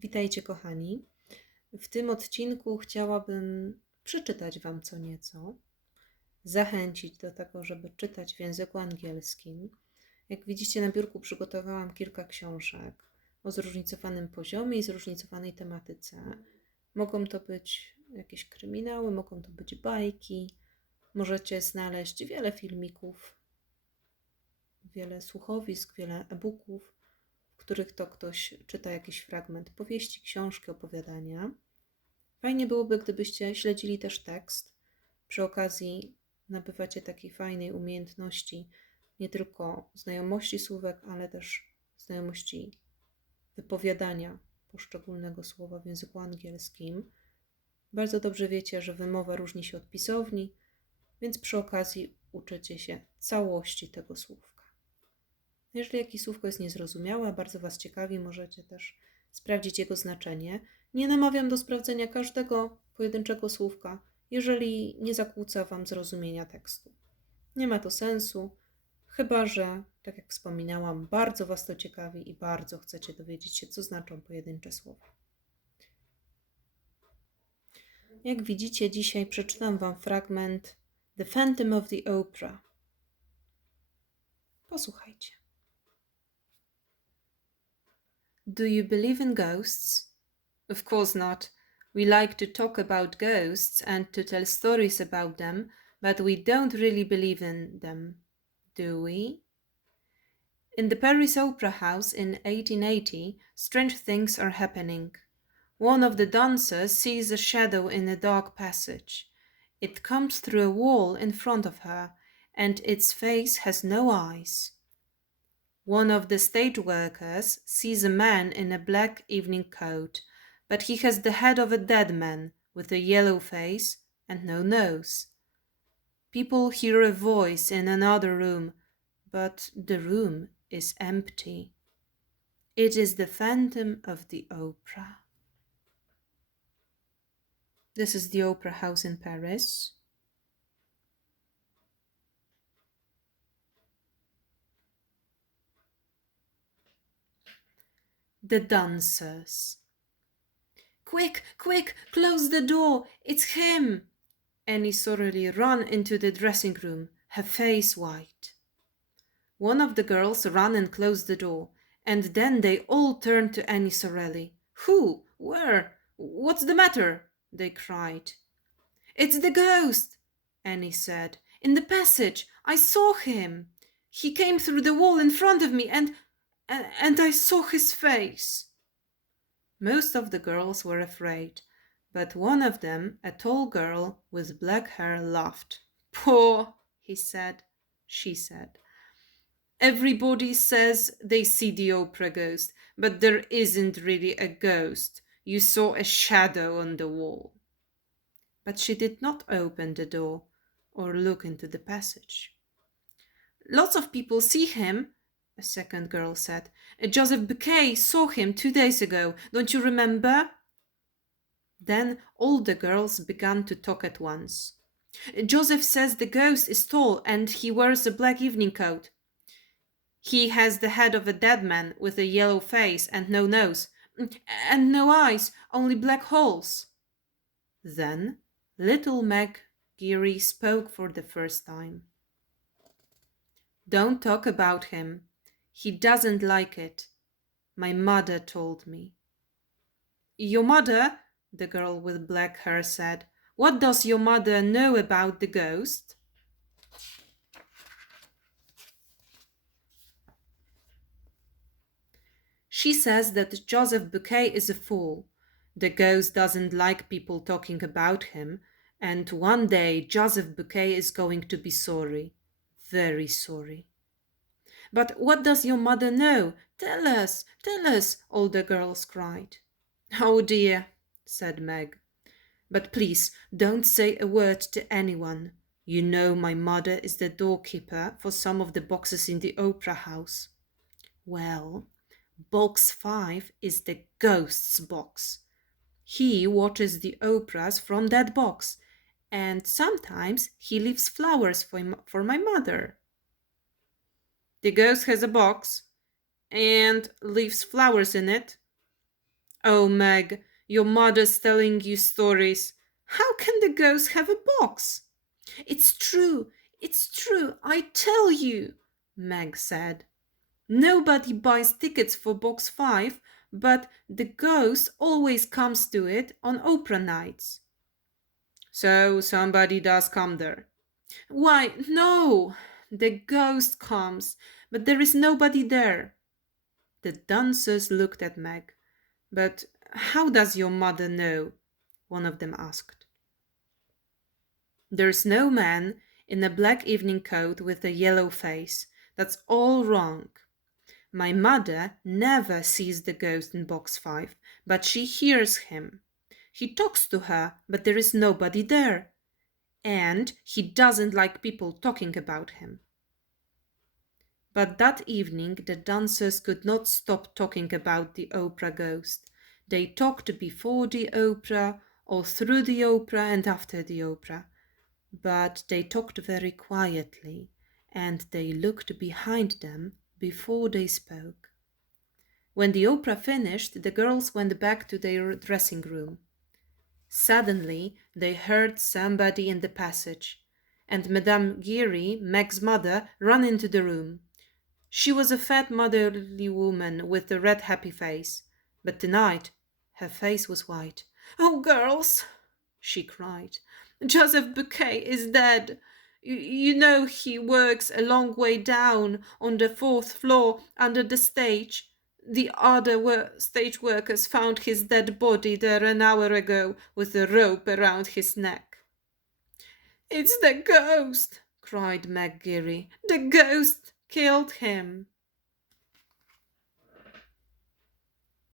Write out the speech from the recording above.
Witajcie, kochani. W tym odcinku chciałabym przeczytać Wam co nieco, zachęcić do tego, żeby czytać w języku angielskim. Jak widzicie, na biurku przygotowałam kilka książek o zróżnicowanym poziomie i zróżnicowanej tematyce. Mogą to być jakieś kryminały, mogą to być bajki. Możecie znaleźć wiele filmików, wiele słuchowisk, wiele e-booków, w których to ktoś czyta jakiś fragment powieści, książki, opowiadania. Fajnie byłoby, gdybyście śledzili też tekst. Przy okazji nabywacie takiej fajnej umiejętności, nie tylko znajomości słówek, ale też znajomości wypowiadania poszczególnego słowa w języku angielskim. Bardzo dobrze wiecie, że wymowa różni się od pisowni, więc przy okazji uczycie się całości tego słówka. Jeżeli jakieś słówko jest niezrozumiałe, a bardzo Was ciekawi, możecie też sprawdzić jego znaczenie. Nie namawiam do sprawdzenia każdego pojedynczego słówka, jeżeli nie zakłóca Wam zrozumienia tekstu. Nie ma to sensu, chyba że, tak jak wspominałam, bardzo Was to ciekawi i bardzo chcecie dowiedzieć się, co znaczą pojedyncze słowa. Jak widzicie, dzisiaj przeczytam Wam fragment The Phantom of the Opera. Posłuchajcie. Do you believe in ghosts? Of course not. We like to talk about ghosts and to tell stories about them, but we don't really believe in them, do we? In the Paris Opera House in 1880, strange things are happening. One of the dancers sees a shadow in a dark passage. It comes through a wall in front of her, and its face has no eyes. One of the stage workers sees a man in a black evening coat, but he has the head of a dead man with a yellow face and no nose. People hear a voice in another room, but the room is empty. It is the Phantom of the Opera. This is the Opera House in Paris. The dancers. Quick, quick, close the door, it's him! Annie sorrily ran into the dressing room, her face white. One of the girls ran and closed the door, and then they all turned to Annie Sorelli. Who? Where? What's the matter? They cried. It's the ghost, Annie said. In the passage. I saw him. He came through the wall in front of me and I saw his face. Most of the girls were afraid, but one of them, a tall girl with black hair, laughed. Poor, she said. Everybody says they see the opera ghost, but there isn't really a ghost. You saw a shadow on the wall. But she did not open the door or look into the passage. Lots of people see him, a second girl said. Joseph Buquet saw him 2 days ago. Don't you remember? Then all the girls began to talk at once. Joseph says the ghost is tall and he wears a black evening coat. He has the head of a dead man with a yellow face and no nose. And no eyes, only black holes. Then little Meg Geary spoke for the first time. Don't talk about him. He doesn't like it. My mother told me. Your mother? The girl with black hair said. What does your mother know about the ghost? She says that Joseph Buquet is a fool. The ghost doesn't like people talking about him, and one day Joseph Buquet is going to be sorry. Very sorry. But what does your mother know? Tell us, all the girls cried. Oh dear, said Meg. But please don't say a word to anyone. You know my mother is the doorkeeper for some of the boxes in the opera house. Well, box 5 is the ghost's box. He watches the operas from that box, and sometimes he leaves flowers for my mother. The ghost has a box and leaves flowers in it? Oh, Meg, your mother's telling you stories. How can the ghost have a box? It's true, it's true, I tell you, Meg said. Nobody buys tickets for box 5, but the ghost always comes to it on opera nights. So somebody does come there. Why, no, the ghost comes, but there is nobody there. The dancers looked at Meg. But how does your mother know? One of them asked. There's no man in a black evening coat with a yellow face. That's all wrong. My mother never sees the ghost in box 5, but she hears him. He talks to her, but there is nobody there. And he doesn't like people talking about him. But that evening the dancers could not stop talking about the opera ghost. They talked before the opera, or through the opera and after the opera. But they talked very quietly, and they looked behind them before they spoke. When the opera finished, the girls went back to their dressing room. Suddenly they heard somebody in the passage, and Madame Geary, Meg's mother, ran into the room. She was a fat, motherly woman with a red, happy face, but tonight her face was white. "Oh, girls!" she cried. "Joseph Bouquet is dead. You know he works a long way down on the 4th floor under the stage. The other stage workers found his dead body there an hour ago with a rope around his neck." "It's the ghost!" cried Meg Geary. "The ghost killed him."